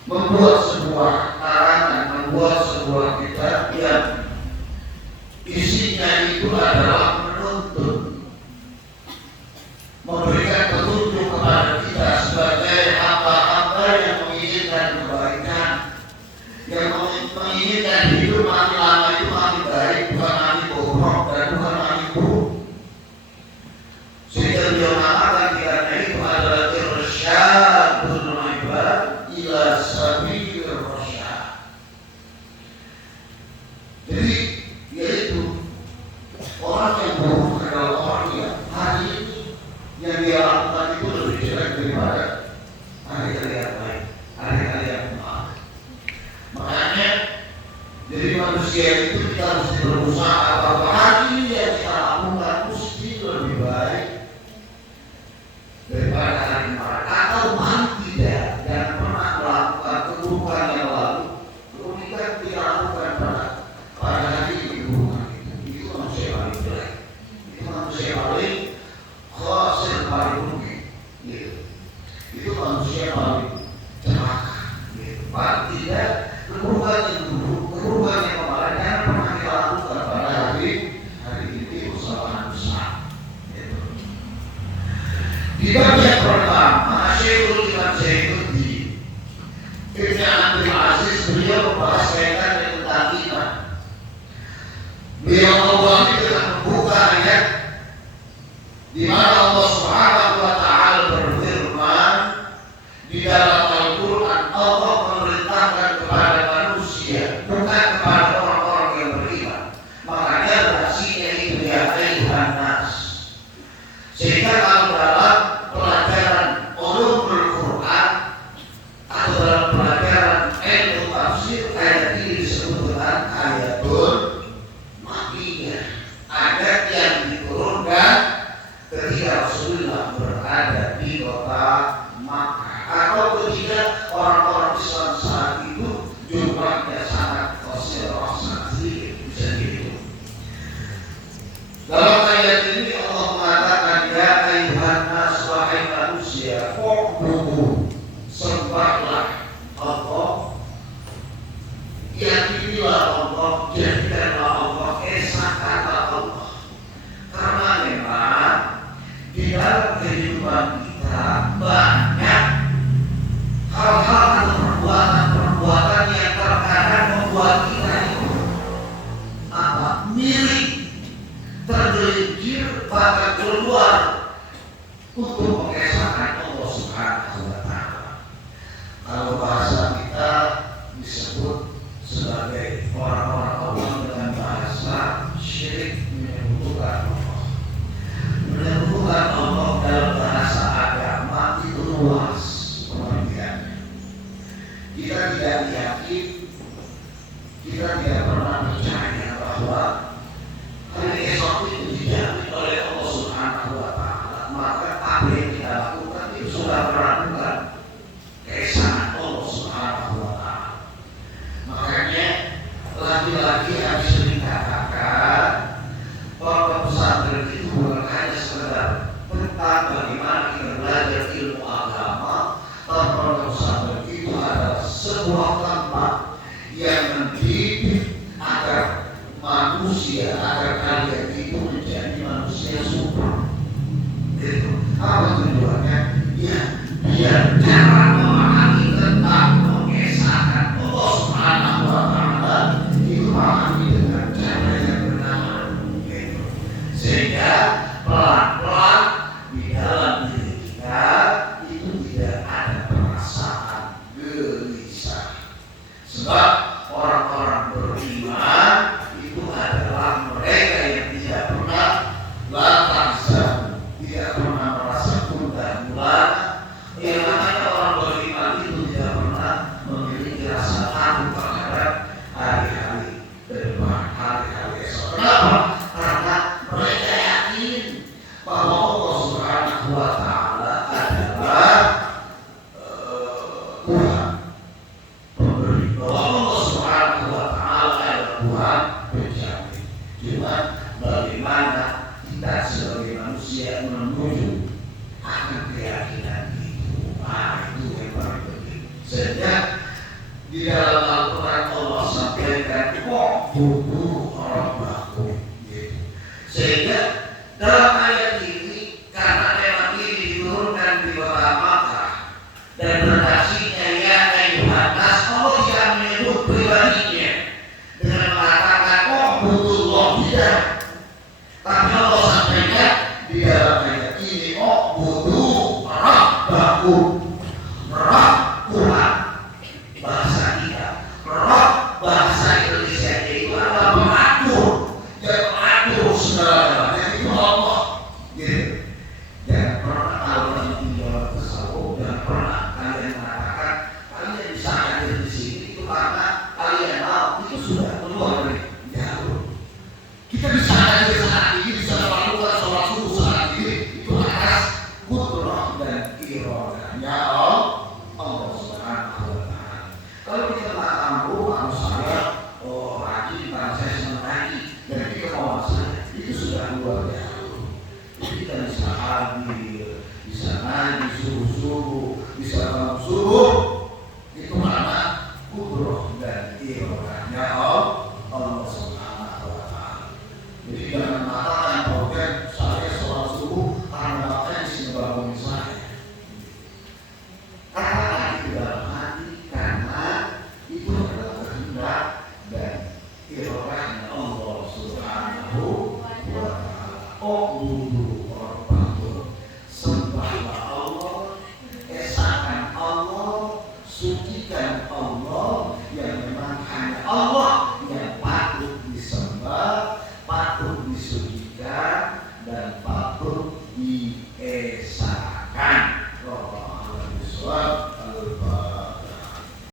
membuat sebuah karangan, membuat sebuah kitab yang isinya itu adalah menuntut, memberikan petunjuk kepada kita sebagai hamba-hamba yang menginginkan kebaikan, yang menginginkan hidup makin lama itu makin baik, bukan makin bohong dan bukan makin buruk. Sehingga beliau mengatakan karena itu adalah irsyadul ibad ila sabilir rasyad. Jadi yaitu orang yang buruk adalah orang yang hari ini yang dia lakukan itu lebih jelek daripada hari-hari yang baik, hari-hari yang baik. Makanya jadi manusia itu kita mesti berusaha bahwa hari ini yang kita lakukan mesti lebih baik daripada hari kemarin, atau paling tidak jangan pernah melakukan keburukan yang lalu kemudian kita lakukan pada hari ini keburukan itu manusia paling jelek, itu manusia paling khasir, paling rugi gitu. Itu manusia paling celaka gitu. Paling tidak keburukan yang dulu, keburukan yang kemarin jangan pernah kita lakukan pada hari ini usaha besar gitu. Di bagian pertama, Syekhul Imam Syaikhuddin Ibn Abdul Aziz beliau membahas kaitan tentang iman. Beliau memulai dengan membuka ayat di mana Allah Subhanahu wa taala berfirman di dalam Al-Qur'an, Allah memerintahkan kepada manusia, bukan kepada orang-orang yang beriman. Makanya rahasianya itu ya ayuhan nas. Sehingga kalau dalam pelajaran ulumul Quran atau dalam pelajaran ilmu tafsir, ayat ini disebut dengan ayatul makkiyah, ayat yang diturunkan ketika Rasulullah berada di kota Makkah atau ketika orang-orang Islam saat itu jumlahnya sangat kecil, sangat sedikit, bisa dihitung. Dalam ayat ini Allah mengatakan ya ayuhan nas, wahai manusia, fa'budu, sembahlah Allah, yakinilah Allah, jadikanlah Allah, esakanlah Allah. Karena memang di dalam kehidupan kita banyak hal-hal atau perbuatan-perbuatan yang terkadang membuat kita itu miring, tergelincir, bahkan keluar untuk mengesahkan Allah Subhanahu wa taala. Kalau bahasa kita disebut sebagai orang-orang Allah dengan bahasa syirik, menyebutkan Allah. Menyebutkan Allah dalam bahasa agama itu luas pengertiannya. Kita tidak yakin, kita tidak pernah percaya bahwa hari esok itu dijamin oleh Allah Subhanahu wa taala, maka apa yang kita lakukan itu sudah meragukan keesaan Allah Subhanahu wa taala. Makanya lagi-lagi habis dikatakan bahwa pesantren itu bukan hanya sekedar tentang bagaimana kita belajar ilmu agama, tapi pesantren itu adalah sebuah tempat yang mendidik agar manusia, agar kalian itu menjadi manusia super. Itu apa tujuannya? Ya, biar cara memahami tentang mengesahkan Allah Subhanahu wa taala itu pahami dengan cara yang benar. Gitu. Sehingga pelan-pelan di dalam diri kita itu tidak ada perasaan gelisah. Sebab Di dalam Al-Quran Allah sampaikan buku rabbakum gitu. Sehingga dalam ayat ini karena memang ini diturunkan di kota Makkah dan redaksinya ya Yohanes, Allah tidak menyebut pribadinya dengan mengatakan Ubudullah tidak, tapi Allah sampaikan di dalam ayat ini Ubudu rabbakum. Rabb Tuhan bahasa kita, Rabb bahasa Indonesia itu adalah pengatur yang mengatur segala-galanya itu Allah gitu. Jangan pernah kalian tinggal tersawuf, jangan pernah kalian mengatakan kalian bisa hadir di sini itu karena kalian mau, itu sudah keluar dari jalur. Kita bisa hadir saat ini, bisa melakukan sholat subuh saat ini itu atas kudrah dan iradahnya Allah Subhanahu wa Ta'ala. Kalau kita tak mampu, kalau saya rajin, kalau saya senang lagi dan kita mau saya, itu sudah luar biasa. Kita bisa hadir, bisa ngaji subuh-subuh, bisa malam subuh, itu karena kudrah dan iradahnya Allah Subhanahu wa Ta'ala. Jadi jangan mengatakan bahwa saya sholat subuh karena bapaknya di sini bangun saya. Katakan di dalam hati karena itu adalah kehendak dan iradahnya Allah Subhanahu wa Ta'ala. Ubudu rabbakum, sembahlah Allah, esakan Allah, sucikan Allah yang memang hanya Allah